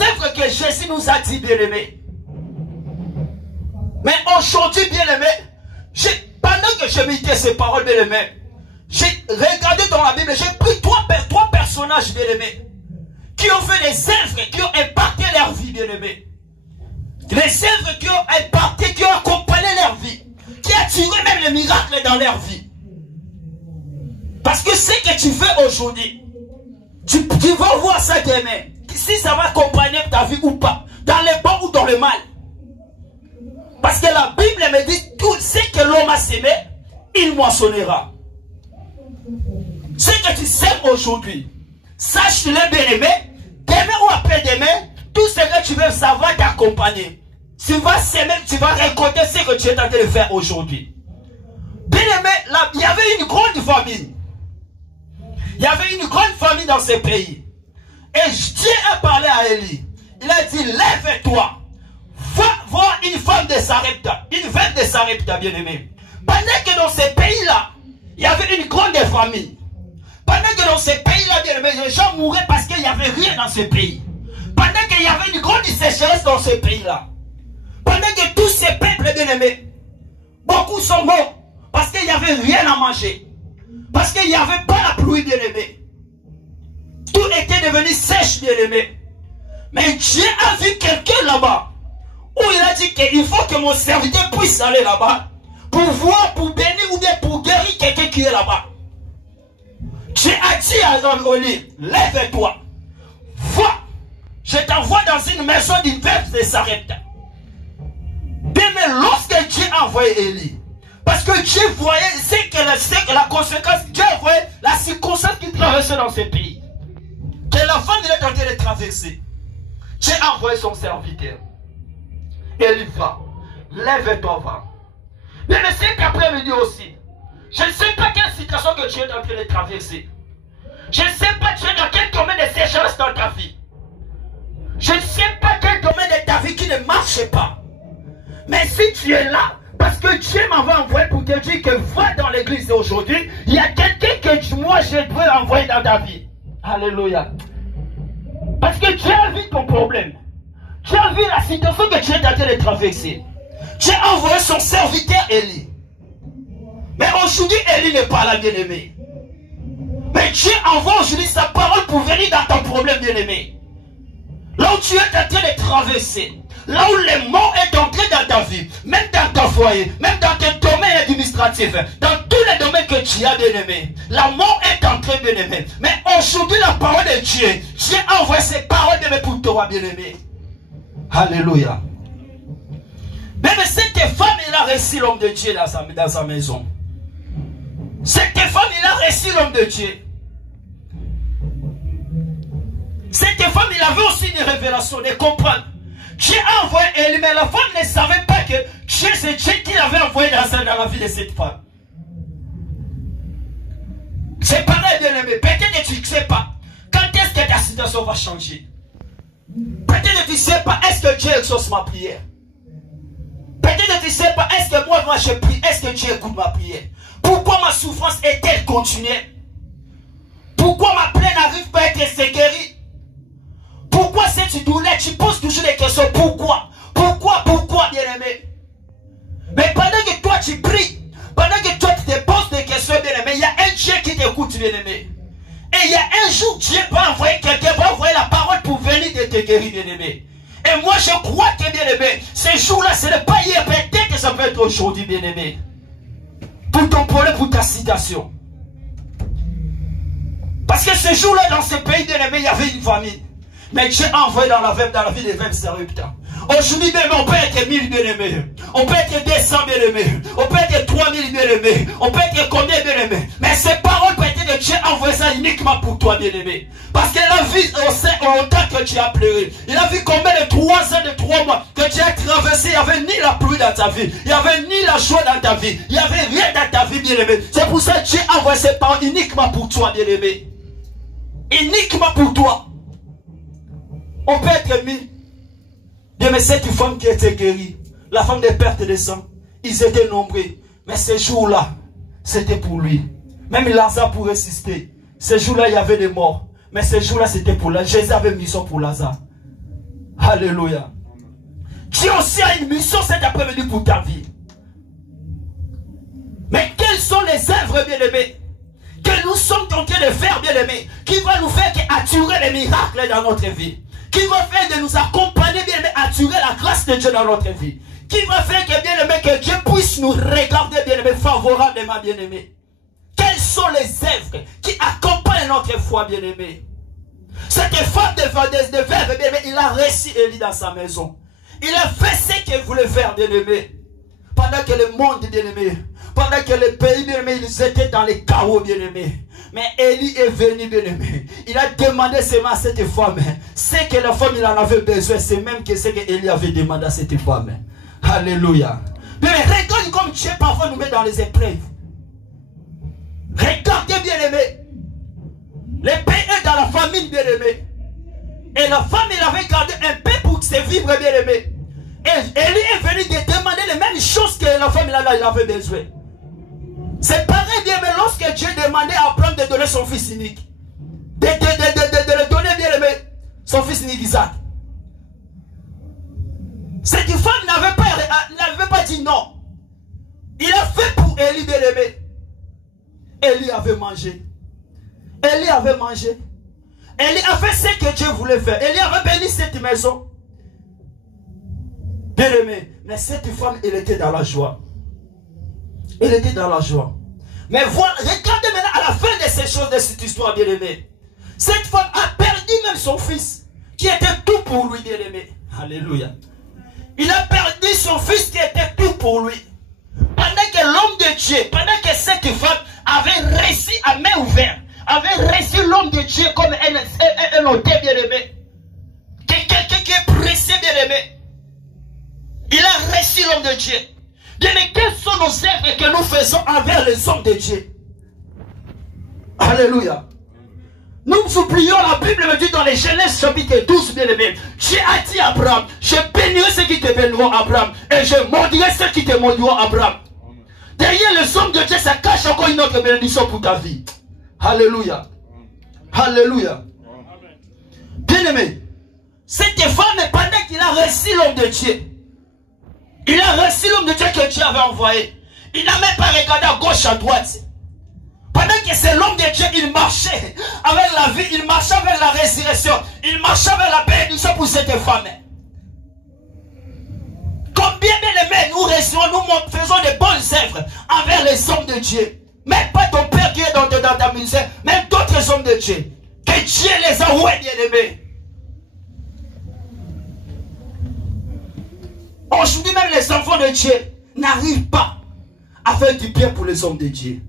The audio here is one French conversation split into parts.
œuvres que Jésus nous a dit, bien-aimés. Mais aujourd'hui, bien-aimés, pendant que je méditais ces paroles, bien-aimés, j'ai regardé dans la Bible, j'ai pris trois personnages, bien-aimés, qui ont fait des œuvres, qui ont impacté leur vie, bien-aimés. Les œuvres qui ont impacté, qui ont accompagné leur vie, qui ont attiré même les miracles dans leur vie. Parce que ce que tu fais aujourd'hui, tu vas voir ça demain, si ça va accompagner ta vie ou pas, dans le bon ou dans le mal. Parce que la Bible me dit, tout ce que l'homme a semé, il moissonnera. Ce que tu sèmes aujourd'hui, sache-le, bien-aimé, demain ou après-demain, tout ce que tu veux, ça va t'accompagner. Tu vas s'aimer, tu vas récolter ce que tu es en train de faire aujourd'hui. Bien aimé, il y avait une grande famine. Il y avait une grande famine dans ce pays. Et Dieu a parlé à Élie. Il a dit, lève-toi. Va voir une femme de Sarepta. Une veuve de Sarepta, bien aimé. Pendant que dans ce pays-là, il y avait une grande famine. Pendant que dans ce pays-là, bien aimé, les gens mouraient parce qu'il n'y avait rien dans ce pays. Pendant qu'il y avait une grande sécheresse dans ce pays-là. Pendant que tous ces peuples bien-aimés, beaucoup sont morts parce qu'il n'y avait rien à manger. Parce qu'il n'y avait pas la pluie, bien-aimé. Tout était devenu sèche, bien-aimé. Mais Dieu a vu quelqu'un là-bas où il a dit qu'il faut que mon serviteur puisse aller là-bas pour voir, pour bénir ou bien pour guérir quelqu'un qui est là-bas. Dieu a dit à Élie, lève-toi, va. Je t'envoie dans une maison d'une veuve de Sarepta. Mais lorsque Dieu a envoyé Élie, parce que Dieu voyait, c'est que la conséquence, Dieu voyait la circonstance qui traversait dans ce pays. Que la femme est en train de traverser. Dieu a envoyé son serviteur. Élie va. Lève-toi, va. Mais cet après-midi aussi, je ne sais pas quelle situation que tu es en train de traverser. Je ne sais pas tu es dans quel domaine de sécheresse dans ta vie. Je ne sais pas quel domaine de ta vie qui ne marche pas. Mais si tu es là, parce que Dieu m'avait envoyé pour te dire que va dans l'église aujourd'hui, il y a quelqu'un que moi je dois envoyer dans ta vie. Alléluia. Parce que Dieu a vu ton problème. Dieu a vu la situation que tu es en train de traverser. Dieu a envoyé son serviteur Élie. Mais aujourd'hui, Élie n'est pas là, bien-aimé. Mais Dieu envoie aujourd'hui sa parole pour venir dans ton problème, bien-aimé. Là où tu es en train de traverser. Là où les morts est entré dans ta vie, même dans ton foyer, même dans tes domaines administratifs, dans tous les domaines que tu as, bien-aimé, la mort est entrée, bien-aimé. Mais aujourd'hui, la parole de Dieu, Dieu a envoyé ses paroles de pour toi, bien-aimé. Alléluia. Même cette femme, il a reçu l'homme de Dieu dans sa maison. Cette femme, il a reçu l'homme de Dieu. Cette femme, il avait aussi une révélation de comprendre. Dieu a envoyé Élie, mais la femme ne savait pas que Dieu, c'est Dieu qui l'avait envoyé dans la vie de cette femme. C'est pareil, bien-aimé. Peut-être que tu ne sais pas. Quand est-ce que ta situation va changer? Peut-être que tu ne sais pas. Est-ce que Dieu exauce ma prière? Peut-être que tu ne sais pas. Est-ce que moi je prie? Est-ce que Dieu écoute ma prière? Pourquoi ma souffrance est-elle continuelle? Pourquoi ma plaie n'arrive pas à être guérie? Pourquoi cette douleur? Tu poses toujours des questions. Pourquoi? Pourquoi, bien-aimé? Mais pendant que toi tu pries, pendant que toi tu te poses des questions, bien-aimé, il y a un Dieu qui t'écoute, bien-aimé. Et il y a un jour, Dieu va envoyer quelqu'un, va envoyer la parole pour venir te guérir, bien-aimé. Et moi, je crois que, bien-aimé, ce jour-là, ce n'est pas hier, peut-être que ça peut être aujourd'hui, bien-aimé. Pour ton problème, pour ta situation. Parce que ce jour-là, dans ce pays, bien-aimé, il y avait une famine. Mais Dieu a envoyé dans la vie des veuves Sarepta. Aujourd'hui, bien, on peut être 1000 bien-aimés. On peut être 200 bien-aimés. On peut être 3000 bien-aimés. On peut être combien bien-aimés. Mais ces paroles, peut-être que Dieu a envoyé ça uniquement pour toi, bien-aimé. Parce qu'il a vu longtemps que tu as pleuré. Il a vu combien de 3 ans, de 3 mois que tu as traversé. Il n'y avait ni la pluie dans ta vie. Il n'y avait ni la joie dans ta vie. Il n'y avait rien dans ta vie, bien-aimé. C'est pour ça que Dieu a envoyé ces paroles uniquement pour toi, bien-aimé. Uniquement pour toi. On peut être mis. Mais cette femme qui était guérie, la femme des pertes de sang, ils étaient nombreux. Mais ce jour-là, c'était pour lui. Même Lazare pour résister. Ce jour-là, il y avait des morts. Mais ce jour-là, c'était pour Lazare. Jésus avait une mission pour Lazare. Alléluia. Dieu aussi a une mission cet après-midi pour ta vie. Mais quelles sont les œuvres, bien-aimés, que nous sommes en train de faire, bien-aimés, qui va nous faire attirer les miracles dans notre vie, qui va faire de nous accompagner, bien-aimés, attirer la grâce de Dieu dans notre vie, qui va faire que, bien-aimés, que Dieu puisse nous regarder, bien-aimés, favorablement, bien-aimés. Quelles sont les œuvres qui accompagnent notre foi, bien-aimés? Cette femme de veuve, bien-aimé, il a reçu Élie dans sa maison. Il a fait ce qu'il voulait faire, bien-aimé. Pendant que le monde, bien-aimé, pendant que les pays, bien-aimé, ils étaient dans les chaos, bien-aimé. Mais Élie est venu, bien-aimé. Il a demandé seulement à cette femme. Ce que la femme, il en avait besoin, c'est même que ce que Élie avait demandé à cette femme. Alléluia. Mais regarde comme Dieu parfois nous met dans les épreuves. Regardez, bien-aimé. Les pays est dans la famine, bien-aimé. Et la femme, il avait gardé un peu pour se vivre, bien-aimé. Et Élie est venu de demander les mêmes choses que la femme, il avait besoin. C'est pareil, bien, mais lorsque Dieu demandait à Abraham de donner son fils unique, de le donner, bien aimé, son fils unique Isaac. Cette femme n'avait pas dit non. Il a fait pour Élie, bien aimé. Élie avait mangé. Élie avait mangé. Élie a fait ce que Dieu voulait faire. Élie avait béni cette maison. Bien aimé, mais cette femme, elle était dans la joie. Elle était dans la joie. Mais voilà, regardez maintenant à la fin de ces choses, de cette histoire, bien aimé. Cette femme a perdu même son fils, qui était tout pour lui, bien aimé. Alléluia. Il a perdu son fils qui était tout pour lui. Pendant que l'homme de Dieu, pendant que cette femme avait réussi à main ouverte, avait reçu l'homme de Dieu comme un hôtel, bien aimé. Quelqu'un qui est pressé, bien aimé. Il a reçu l'homme de Dieu. Bien, mais quelles sont nos œuvres que nous faisons envers les hommes de Dieu? Alléluia. Nous oublions, la Bible me dit dans les Genèse chapitre 12, bien aimé. Dieu a dit à Abraham, je bénirai ceux qui te béniront, Abraham, et je maudirai ceux qui te maudiront, Abraham. Derrière les hommes de Dieu, ça cache encore une autre bénédiction pour ta vie. Alléluia. Alléluia. Bien aimé, cette femme, pendant qu'il a reçu l'homme de Dieu, il a reçu l'homme de Dieu que Dieu avait envoyé. Il n'a même pas regardé à gauche, à droite. Pendant que c'est l'homme de Dieu, il marchait avec la vie, il marchait avec la résurrection, il marchait avec la bénédiction pour cette femme. Combien bien aimés nous recevons, nous faisons des bonnes œuvres envers les hommes de Dieu. Même pas ton père qui est dans ta misère, même d'autres hommes de Dieu. Que Dieu les a oués, bien aimés. Aujourd'hui même les enfants de Dieu n'arrivent pas à faire du bien pour les hommes de Dieu.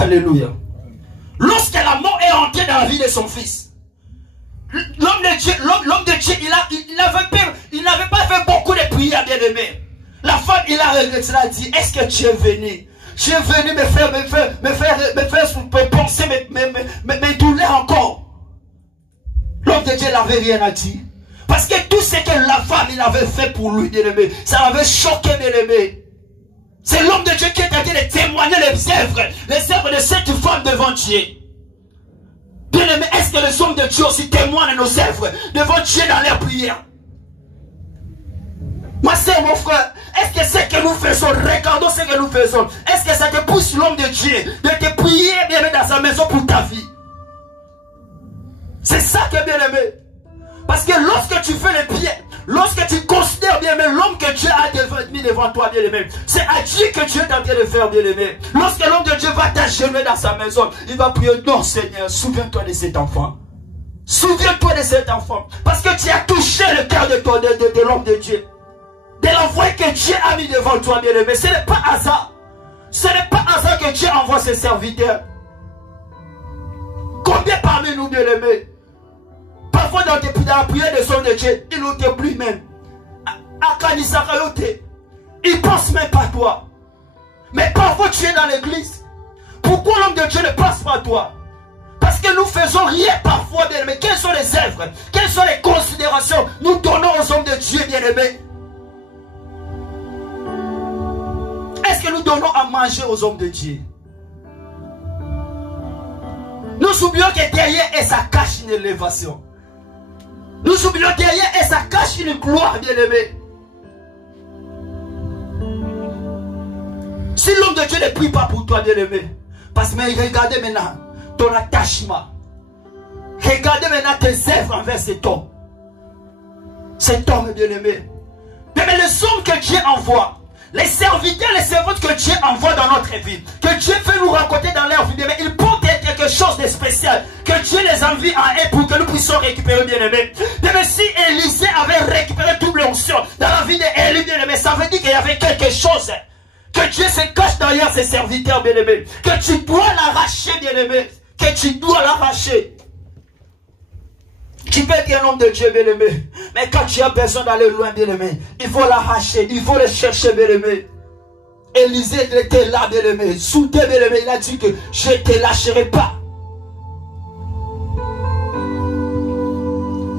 Alléluia. Lorsque la mort est entrée dans la vie de son fils, l'homme de Dieu, il n'avait pas fait beaucoup de prières, bien aimé. La femme, il a regretté, il a dit, est-ce que tu es venu? Tu es venu me faire penser mes douleurs encore. L'homme de Dieu n'avait rien à dire. Parce que tout ce que la femme il avait fait pour lui, bien aimé, ça l'avait choqué, bien aimé. C'est l'homme de Dieu qui est en train de témoigner les œuvres de cette femme devant Dieu. Bien aimé, est-ce que les hommes de Dieu aussi témoignent de nos œuvres devant Dieu dans leur prière? Ma soeur, mon frère, est-ce que ce que nous faisons, regardons ce que nous faisons, est-ce que ça te pousse l'homme de Dieu de te prier, bien aimé, dans sa maison pour ta vie? C'est ça que bien aimé. Parce que lorsque tu fais le bien, lorsque tu considères bien aimé l'homme que Dieu a mis devant toi, bien aimé, c'est à Dieu que Dieu est en train de faire, bien aimé. Lorsque l'homme de Dieu va t'agenouiller dans sa maison, il va prier, non Seigneur, souviens-toi de cet enfant. Souviens-toi de cet enfant. Parce que tu as touché le cœur de l'homme de Dieu. De l'envoi que Dieu a mis devant toi, bien aimé. Ce n'est pas hasard. Ce n'est pas hasard que Dieu envoie ses serviteurs. Combien parmi nous, bien aimés, parfois dans la prière des hommes de Dieu, ils n'ont plus même. Ils ne pensent même pas à toi. Mais parfois tu es dans l'église. Pourquoi l'homme de Dieu ne pense pas à toi? Parce que nous faisons rien parfois, bien aimés. Quelles sont les œuvres? Quelles sont les considérations nous donnons aux hommes de Dieu, bien aimés? Est-ce que nous donnons à manger aux hommes de Dieu? Nous oublions que derrière, et ça cache une élévation. Nous oublions derrière et ça cache une gloire, bien-aimé. Si l'homme de Dieu ne prie pas pour toi, bien-aimé, parce que regardez maintenant ton attachement. Regardez maintenant tes œuvres envers cet homme. Cet homme, bien-aimé. Mais les hommes que Dieu envoie, les serviteurs, les servantes que Dieu envoie dans notre vie, que Dieu fait nous rencontrer dans leur vie, mais ils portent quelque chose de spécial, que Dieu les envie en eux pour que nous puissions récupérer, bien-aimé. Mais si Élisée avait récupéré double onction dans la vie d'Élie, bien-aimé, ça veut dire qu'il y avait quelque chose que Dieu se cache derrière ses serviteurs, bien-aimé, que tu dois l'arracher, bien-aimé, que tu dois l'arracher. Tu peux être un homme de Dieu, bien-aimé, mais quand tu as besoin d'aller loin, bien-aimé, il faut l'arracher, il faut le chercher, bien-aimé. Élisée était là, bien-aimé, soudé, bien-aimé, il a dit que je ne te lâcherai pas.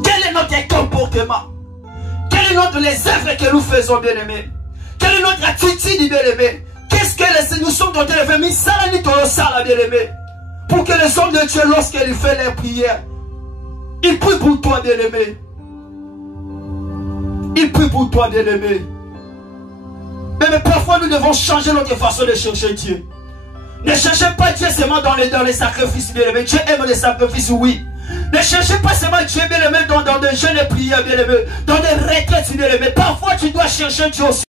Quel est notre comportement? Quel est notre les œuvres que nous faisons, bien-aimé? Quelle est notre attitude, bien-aimé? Qu'est-ce que nous sommes dans le famille, ça, bien-aimé? Pour que les hommes de Dieu, lorsqu'ils font leur prière, ils prient pour toi, bien-aimé. Ils prient pour toi, bien-aimé. Mais parfois, nous devons changer notre façon de chercher Dieu. Ne cherchez pas Dieu seulement dans les sacrifices, bien-aimé. Dieu aime les sacrifices, oui. Ne cherchez pas seulement Dieu, bien-aimé, dans des jeûnes et prières, bien-aimé. Dans des retraites, bien-aimé. Parfois, tu dois chercher Dieu aussi.